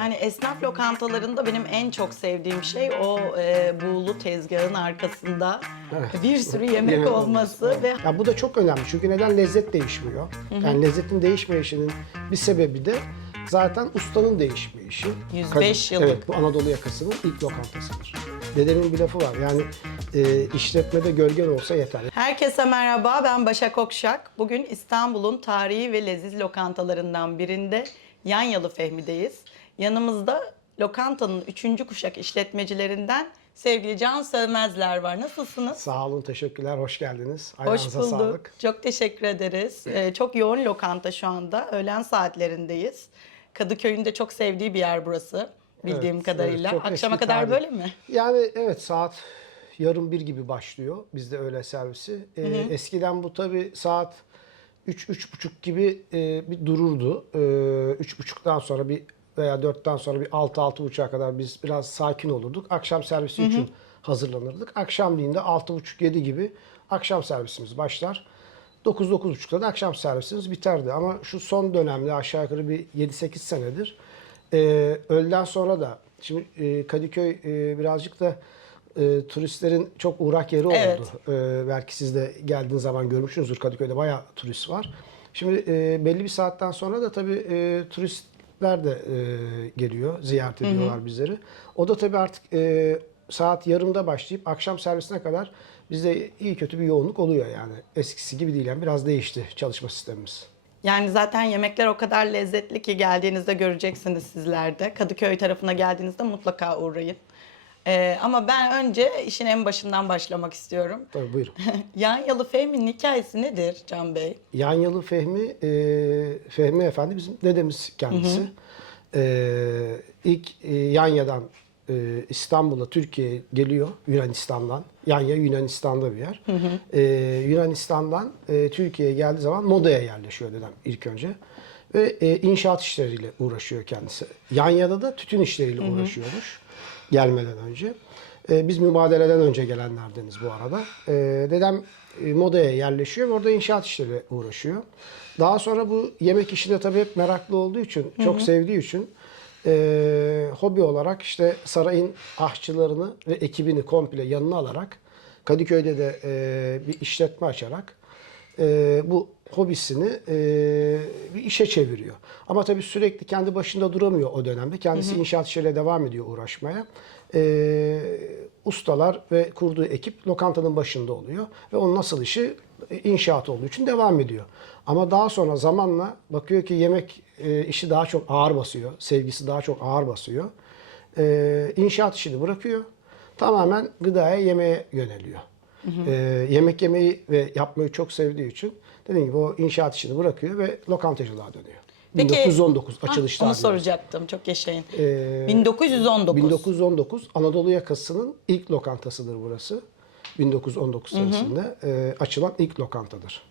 Yani esnaf lokantalarında benim en çok sevdiğim şey o e, buğulu tezgahın arkasında Evet. bir sürü yemek, Yemek olması ve Ya bu da çok önemli çünkü neden lezzet değişmiyor? Yani lezzetin değişmeyişinin bir sebebi de zaten ustanın değişmeyişi. 105 Kadın- yıllık. Evet bu Anadolu yakasının ilk lokantasıdır. Dedemin bir lafı var yani e, işletmede gölgen olsa yeter. Herkese merhaba, ben Başak Okşak. Bugün İstanbul'un tarihi ve leziz lokantalarından birinde Yanyalı Fehmi'deyiz. Yanımızda lokantanın üçüncü kuşak işletmecilerinden sevgili Can Sövmezler var. Nasılsınız? Sağ olun teşekkürler hoş geldiniğiniz. Hoş Ayağınıza bulduk. sağlık. Çok teşekkür ederiz. Ee, çok yoğun lokanta şu anda. Öğlen saatlerindeyiz. Kadıköy'ün de çok sevdiği bir yer burası. Bildiğim Evet, kadarıyla. evet, Akşama kadar tarih. böyle mi? Yani evet saat yarım bir gibi başlıyor bizde öğle servisi. Ee, eskiden bu tabi saat 3-3.30 gibi e, bir dururdu. Ee, 3.30'dan sonra bir veya 4'ten sonra bir 6-6.30'a kadar biz biraz sakin olurduk. Akşam servisi için hazırlanırdık. Akşamleyin de 6.30-7 gibi akşam servisimiz başlar. 9-9.30'da da akşam servisimiz biterdi. Ama şu son dönemde aşağı yukarı bir 7-8 senedir e, öğleden sonra da şimdi e, Kadıköy e, birazcık da e, turistlerin çok uğrak yeri oldu. Evet. E, belki siz de geldiğiniz zaman görmüşsünüzdür Kadıköy'de bayağı turist var. Şimdi e, belli bir saatten sonra da tabii e, turistler de e, geliyor, ziyaret ediyorlar bizleri. O da tabii artık e, saat yarımda başlayıp akşam servisine kadar bizde iyi kötü bir yoğunluk oluyor yani. Eskisi gibi değil yani biraz değişti çalışma sistemimiz. Yani zaten yemekler o kadar lezzetli ki geldiğinizde göreceksiniz sizler de. Kadıköy tarafına geldiğinizde mutlaka uğrayın. Ee, ama ben önce işin en başından başlamak istiyorum. Tabii buyurun. Yanyalı Fehmi'nin hikayesi nedir Can Bey? Yanyalı Fehmi, e, Fehmi Efendi bizim dedemiz kendisi. E, ilk e, Yanya'dan e, İstanbul'a, Türkiye'ye geliyor Yunanistan'dan. Yanya Yunanistan'da bir yer. E, Yunanistan'dan e, Türkiye'ye geldiği zaman Moda'ya yerleşiyor dedem ilk önce. Ve e, inşaat işleriyle uğraşıyor kendisi. Yanya'da da tütün işleriyle uğraşıyormuş gelmeden önce. E, biz mübadeleden önce gelenlerdeniz bu arada. E, dedem e, Moda'ya yerleşiyor ve orada inşaat işleriyle uğraşıyor. Daha sonra bu yemek işine tabii hep meraklı olduğu için, çok sevdiği için e, hobi olarak işte sarayın aşçılarını ve ekibini komple yanına alarak Kadıköy'de de e, bir işletme açarak e, bu hobisini e, bir işe çeviriyor. Ama tabii sürekli kendi başında duramıyor o dönemde. Kendisi inşaat işleriyle devam ediyor uğraşmaya. E, ustalar ve kurduğu ekip lokantanın başında oluyor. Ve onun nasıl işi inşaat olduğu için devam ediyor. Ama daha sonra zamanla bakıyor ki yemek e, işi daha çok ağır basıyor. Sevgisi daha çok ağır basıyor. E, inşaat işini bırakıyor. Tamamen gıdaya, yemeğe yöneliyor. E, yemek yemeyi ve yapmayı çok sevdiği için dediğim gibi o inşaat işini bırakıyor ve lokantacılığa dönüyor. 1919 Ah, açılış Onu tarihi. soracaktım. Çok yaşayın. Ee, 1919. 1919 Anadolu yakasının ilk lokantasıdır burası. 1919 senesinde e, açılan ilk lokantadır.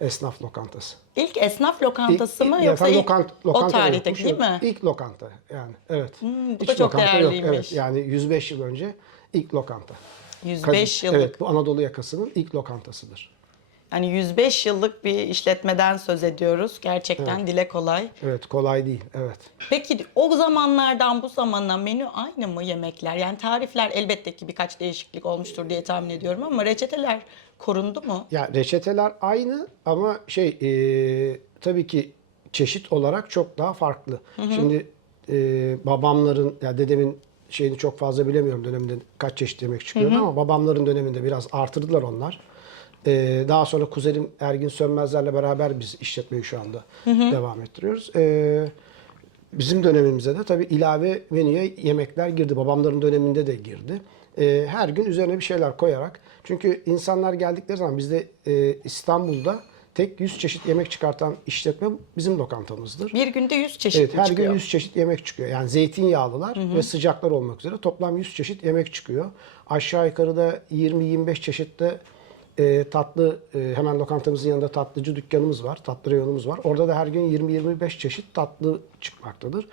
Esnaf lokantası. İlk esnaf lokantası İlk- mı yoksa ilk, lokant- o lokanta tarihte yokmuş, değil mi? İlk lokanta yani evet. bu Hiç da çok lokanta yok. değerliymiş. Evet yani 105 yıl önce ilk lokanta. 105 Kadı- yıllık. Evet bu Anadolu yakasının ilk lokantasıdır. Yani 105 yıllık bir işletmeden söz ediyoruz. Gerçekten dile kolay. Evet kolay değil evet. Peki o zamanlardan bu zamana menü aynı mı yemekler? Yani tarifler elbette ki birkaç değişiklik olmuştur diye tahmin ediyorum ama reçeteler korundu mu? Ya reçeteler aynı ama şey e, tabii ki çeşit olarak çok daha farklı. Şimdi e, babamların ya dedemin şeyini çok fazla bilemiyorum döneminde kaç çeşit yemek çıkıyordu ama babamların döneminde biraz artırdılar onlar. E, daha sonra kuzenim Ergin Sönmezlerle beraber biz işletmeyi şu anda devam ettiriyoruz. E, Bizim dönemimize de tabii ilave menüye yemekler girdi. Babamların döneminde de girdi. Ee, her gün üzerine bir şeyler koyarak. Çünkü insanlar geldikleri zaman bizde e, İstanbul'da tek 100 çeşit yemek çıkartan işletme bizim lokantamızdır. Bir günde 100 çeşit Evet her çıkıyor? gün 100 çeşit yemek çıkıyor. Yani zeytinyağlılar ve sıcaklar olmak üzere toplam 100 çeşit yemek çıkıyor. Aşağı yukarı da 20-25 çeşitte e, tatlı e, hemen lokantamızın yanında tatlıcı dükkanımız var. Tatlı reyonumuz var. Orada da her gün 20-25 çeşit tatlı çıkmaktadır.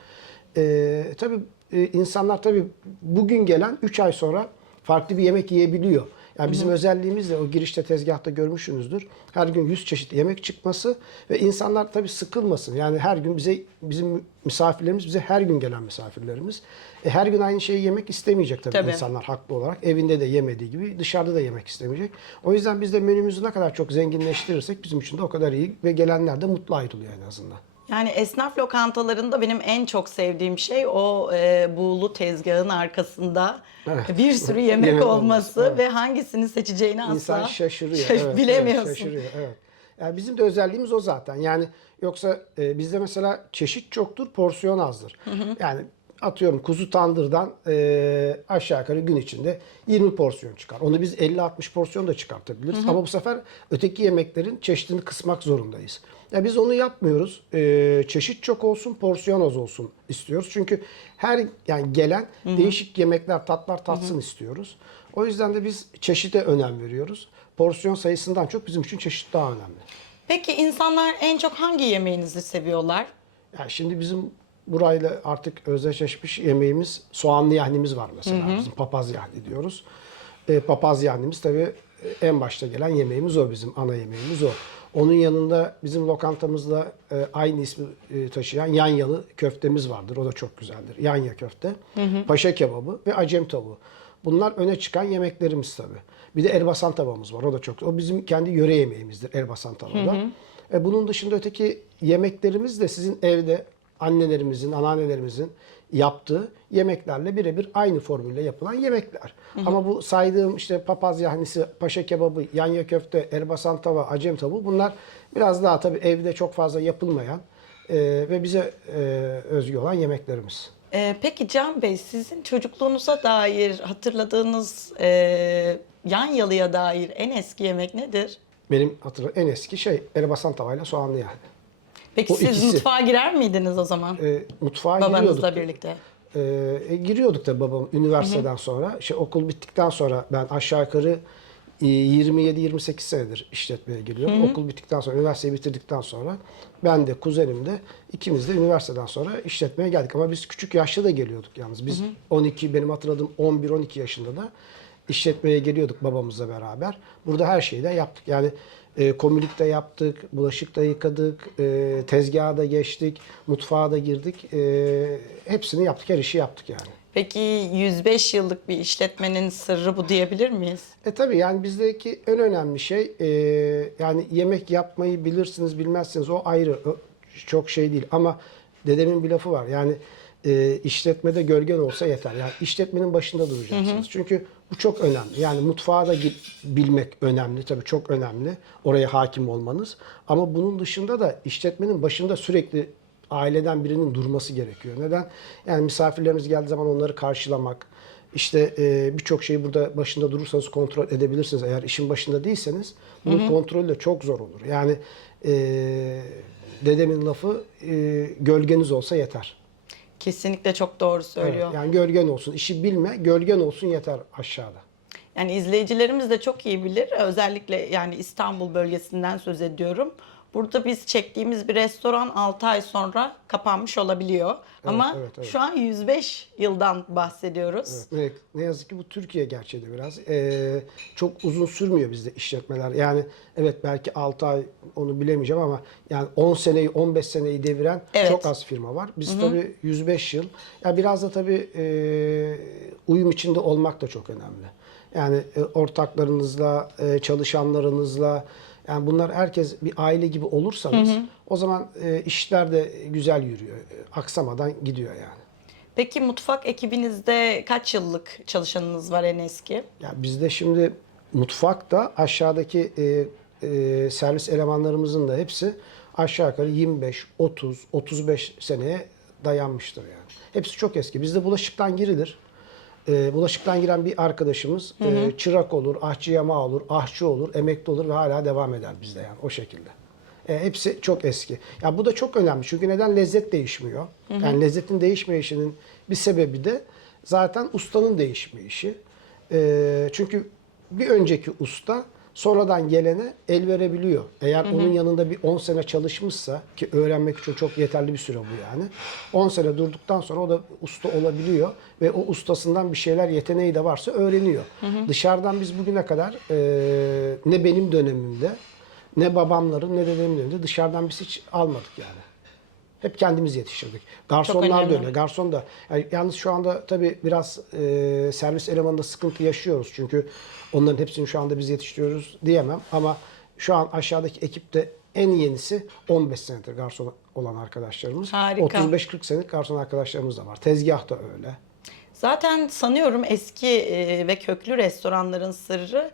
E, tabii e, insanlar tabii bugün gelen 3 ay sonra farklı bir yemek yiyebiliyor. Yani bizim özelliğimiz de o girişte tezgahta görmüşsünüzdür. Her gün 100 çeşit yemek çıkması ve insanlar tabii sıkılmasın. Yani her gün bize bizim misafirlerimiz bize her gün gelen misafirlerimiz. E, her gün aynı şeyi yemek istemeyecek tabii, Tabii. insanlar haklı olarak. Evinde de yemediği gibi dışarıda da yemek istemeyecek. O yüzden biz de menümüzü ne kadar çok zenginleştirirsek bizim için de o kadar iyi ve gelenler de mutlu ayrılıyor en azından. Yani esnaf lokantalarında benim en çok sevdiğim şey o e, buğulu tezgahın arkasında Evet. bir sürü yemek, Yemek olması evet. ve hangisini seçeceğini asla İnsan şaşırıyor. şaş- evet, bilemiyorsun. evet, şaşırıyor, evet. Yani bizim de özelliğimiz o zaten. Yani yoksa e, bizde mesela çeşit çoktur, porsiyon azdır. Yani atıyorum kuzu tandırdan e, aşağı yukarı gün içinde 20 porsiyon çıkar. Onu biz 50-60 porsiyon da çıkartabiliriz. Ama bu sefer öteki yemeklerin çeşitini kısmak zorundayız. Ya biz onu yapmıyoruz. E, çeşit çok olsun, porsiyon az olsun istiyoruz. Çünkü her yani gelen değişik yemekler, tatlar tatsın istiyoruz. O yüzden de biz çeşide önem veriyoruz. Porsiyon sayısından çok bizim için çeşit daha önemli. Peki insanlar en çok hangi yemeğinizi seviyorlar? Yani şimdi bizim burayla artık özdeşleşmiş yemeğimiz soğanlı yahnimiz var mesela. Bizim papaz yahni diyoruz. E, papaz yahnimiz tabii en başta gelen yemeğimiz o bizim ana yemeğimiz o. Onun yanında bizim lokantamızda e, aynı ismi e, taşıyan yanyalı köftemiz vardır. O da çok güzeldir. Yanya köfte, paşa kebabı ve acem tavuğu. Bunlar öne çıkan yemeklerimiz tabii. Bir de elbasan tavamız var. O da çok. O bizim kendi yöre yemeğimizdir elbasan tavada. E, bunun dışında öteki yemeklerimiz de sizin evde annelerimizin, anneannelerimizin yaptığı yemeklerle birebir aynı formülle yapılan yemekler. Ama bu saydığım işte papaz yahnisi, paşa kebabı, yanya köfte, elbasan tava, acem tavuğu bunlar biraz daha tabii evde çok fazla yapılmayan e, ve bize e, özgü olan yemeklerimiz. Ee, peki Can Bey sizin çocukluğunuza dair hatırladığınız e, yan yalıya dair en eski yemek nedir? Benim hatırladığım en eski şey elbasan tavayla soğanlı yani. Peki O siz ikisi. mutfağa girer miydiniz o zaman? E, mutfağa giriyorduk. Babanızla birlikte. Ee, e, giriyorduk da babam üniversiteden sonra. İşte okul bittikten sonra ben aşağı yukarı e, 27-28 senedir işletmeye giriyorum. Okul bittikten sonra, üniversiteyi bitirdikten sonra ben de kuzenim de ikimiz de üniversiteden sonra işletmeye geldik. Ama biz küçük yaşta da geliyorduk yalnız. Biz 12, benim hatırladığım 11-12 yaşında da işletmeye geliyorduk babamızla beraber. Burada her şeyi de yaptık. Yani e, komünik de yaptık, bulaşık da yıkadık, e, tezgaha da geçtik, mutfağa da girdik. E, hepsini yaptık, her işi yaptık yani. Peki 105 yıllık bir işletmenin sırrı bu diyebilir miyiz? E tabii yani bizdeki en önemli şey e, yani yemek yapmayı bilirsiniz bilmezsiniz o ayrı o çok şey değil ama dedemin bir lafı var yani e, işletmede gölgen olsa yeter yani işletmenin başında duracaksınız çünkü bu çok önemli yani mutfağa da bilmek önemli tabii çok önemli oraya hakim olmanız ama bunun dışında da işletmenin başında sürekli aileden birinin durması gerekiyor. Neden? Yani misafirlerimiz geldiği zaman onları karşılamak, işte e, birçok şeyi burada başında durursanız kontrol edebilirsiniz. Eğer işin başında değilseniz bunun kontrolü de çok zor olur. Yani e, dedemin lafı e, gölgeniz olsa yeter. Kesinlikle çok doğru söylüyor. Evet, yani gölgen olsun. İşi bilme, gölgen olsun yeter aşağıda. Yani izleyicilerimiz de çok iyi bilir. Özellikle yani İstanbul bölgesinden söz ediyorum. Burada biz çektiğimiz bir restoran 6 ay sonra kapanmış olabiliyor. Ama evet, evet. şu an 105 yıldan bahsediyoruz. Evet, ne yazık ki bu Türkiye gerçeği de biraz. Ee, çok uzun sürmüyor bizde işletmeler. Yani evet belki 6 ay onu bilemeyeceğim ama yani 10 seneyi 15 seneyi deviren Evet. çok az firma var. Biz tabii 105 yıl. Ya biraz da tabii e, uyum içinde olmak da çok önemli. Yani e, ortaklarınızla, e, çalışanlarınızla yani bunlar herkes bir aile gibi olursanız o zaman e, işler de güzel yürüyor. E, Aksamadan gidiyor yani. Peki mutfak ekibinizde kaç yıllık çalışanınız var en eski? Ya bizde şimdi mutfakta aşağıdaki e, e, servis elemanlarımızın da hepsi aşağı yukarı 25, 30, 35 seneye dayanmıştır yani. Hepsi çok eski. Bizde bulaşıktan girilir. E, bulaşıktan giren bir arkadaşımız e, çırak olur, ahçı yama olur, ahçı olur, emekli olur ve hala devam eder bizde yani o şekilde. E, hepsi çok eski. Ya bu da çok önemli çünkü neden lezzet değişmiyor? Yani lezzetin değişmeyişinin bir sebebi de zaten ustanın değişmeyişi. E, çünkü bir önceki usta sonradan gelene el verebiliyor. Eğer onun yanında bir 10 sene çalışmışsa ki öğrenmek için çok yeterli bir süre bu yani. 10 sene durduktan sonra o da usta olabiliyor ve o ustasından bir şeyler yeteneği de varsa öğreniyor. Dışarıdan biz bugüne kadar e, ne benim dönemimde ne babamların ne dedemin döneminde dışarıdan biz hiç almadık yani. Hep kendimiz yetiştirdik. Garsonlar da öyle. Garson da. Yani yalnız şu anda tabii biraz e, servis elemanında sıkıntı yaşıyoruz. Çünkü onların hepsini şu anda biz yetiştiriyoruz diyemem. Ama şu an aşağıdaki ekipte en yenisi 15 senedir garson olan arkadaşlarımız. Harika. 35-40 senelik garson arkadaşlarımız da var. Tezgah da öyle. Zaten sanıyorum eski e, ve köklü restoranların sırrı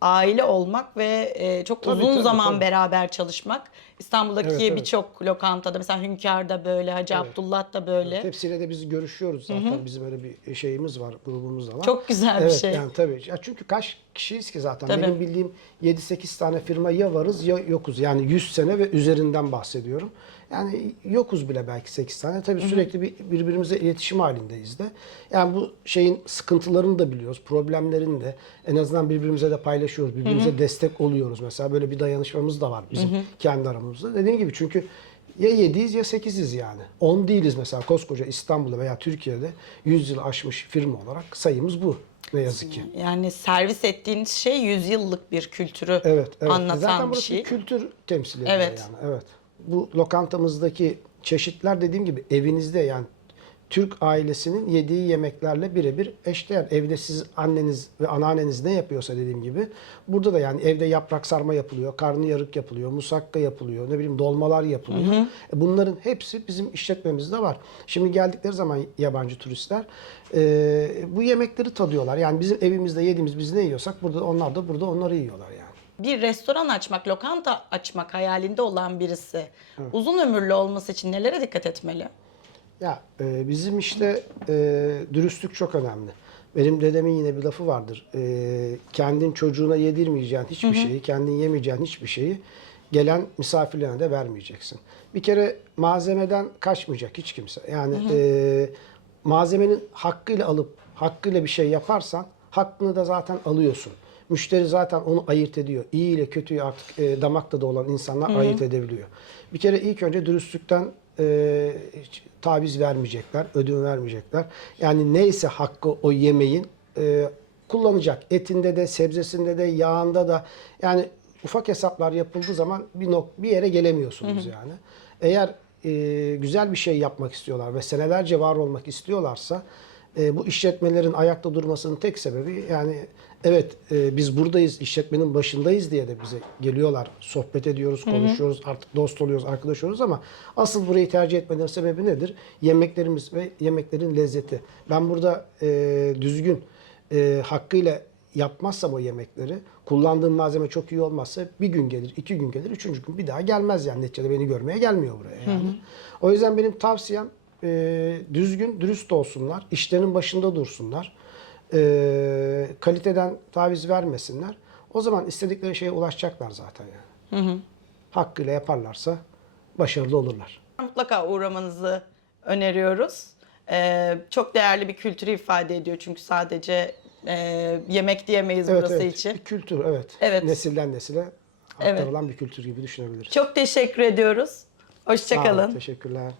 aile olmak ve e, çok Tabii, uzun tabii, zaman tabii. beraber çalışmak. İstanbul'daki Evet, evet. birçok lokantada mesela Hünkâr'da böyle, Hacı Abdullah da böyle. Hepsiyle de biz görüşüyoruz zaten. Bizim öyle bir şeyimiz var, grubumuz da var. Çok güzel bir evet, şey. Yani tabii. Ya çünkü kaç kişiyiz ki zaten? Tabii. Benim bildiğim 7-8 tane firma ya varız ya yokuz. Yani 100 sene ve üzerinden bahsediyorum. Yani yokuz bile belki 8 tane. Tabii sürekli bir, birbirimize iletişim halindeyiz de. Yani bu şeyin sıkıntılarını da biliyoruz, problemlerini de. En azından birbirimize de paylaşıyoruz, birbirimize destek oluyoruz. Mesela böyle bir dayanışmamız da var bizim kendi aramızda. Dediğim gibi çünkü ya 7'yiz ya 8'iz yani. 10 değiliz mesela koskoca İstanbul'da veya Türkiye'de 100 yıl aşmış firma olarak sayımız bu. Ne yazık ki. Yani servis ettiğiniz şey yüzyıllık bir kültürü Evet, evet. anlatan Zaten bir şey. bir kültür temsil ediyor Evet. yani. Evet. Bu lokantamızdaki çeşitler dediğim gibi evinizde yani Türk ailesinin yediği yemeklerle birebir eşdeğer. Evde siz anneniz ve anneanneniz ne yapıyorsa dediğim gibi burada da yani evde yaprak sarma yapılıyor, karnıyarık yapılıyor, musakka yapılıyor, ne bileyim dolmalar yapılıyor. E Bunların hepsi bizim işletmemizde var. Şimdi geldikleri zaman yabancı turistler e, bu yemekleri tadıyorlar. Yani bizim evimizde yediğimiz biz ne yiyorsak burada onlar da burada onları yiyorlar yani. Bir restoran açmak, lokanta açmak hayalinde olan birisi uzun ömürlü olması için nelere dikkat etmeli? Ya e, bizim işte e, dürüstlük çok önemli. Benim dedemin yine bir lafı vardır. E, kendin çocuğuna yedirmeyeceğin hiçbir şeyi, kendin yemeyeceğin hiçbir şeyi gelen misafirlerine de vermeyeceksin. Bir kere malzemeden kaçmayacak hiç kimse. Yani e, malzemenin hakkıyla alıp hakkıyla bir şey yaparsan hakkını da zaten alıyorsun. Müşteri zaten onu ayırt ediyor. İyi ile kötüyü artık e, damakta da olan insanlar ayırt edebiliyor. Bir kere ilk önce dürüstlükten e, taviz vermeyecekler, ödün vermeyecekler. Yani neyse hakkı o yemeğin e, kullanacak. Etinde de, sebzesinde de, yağında da. Yani ufak hesaplar yapıldığı zaman bir nok bir yere gelemiyorsunuz yani. Eğer e, güzel bir şey yapmak istiyorlar ve senelerce var olmak istiyorlarsa e, bu işletmelerin ayakta durmasının tek sebebi yani evet e, biz buradayız, işletmenin başındayız diye de bize geliyorlar. Sohbet ediyoruz, konuşuyoruz, artık dost oluyoruz, arkadaş oluyoruz ama asıl burayı tercih etmelerinin sebebi nedir? Yemeklerimiz ve yemeklerin lezzeti. Ben burada e, düzgün e, hakkıyla yapmazsam o yemekleri, kullandığım malzeme çok iyi olmazsa bir gün gelir, iki gün gelir, üçüncü gün bir daha gelmez yani. Neticede beni görmeye gelmiyor buraya yani. O yüzden benim tavsiyem e, düzgün, dürüst olsunlar, işlerinin başında dursunlar, e, kaliteden taviz vermesinler. O zaman istedikleri şeye ulaşacaklar zaten yani. Hakkıyla yaparlarsa başarılı olurlar. Mutlaka uğramanızı öneriyoruz. Ee, çok değerli bir kültürü ifade ediyor çünkü sadece e, yemek diyemeyiz burası için. Bir kültür evet. Evet. Nesilden nesile Evet. aktarılan bir kültür gibi düşünebiliriz. Çok teşekkür ediyoruz. Hoşçakalın. Teşekkürler.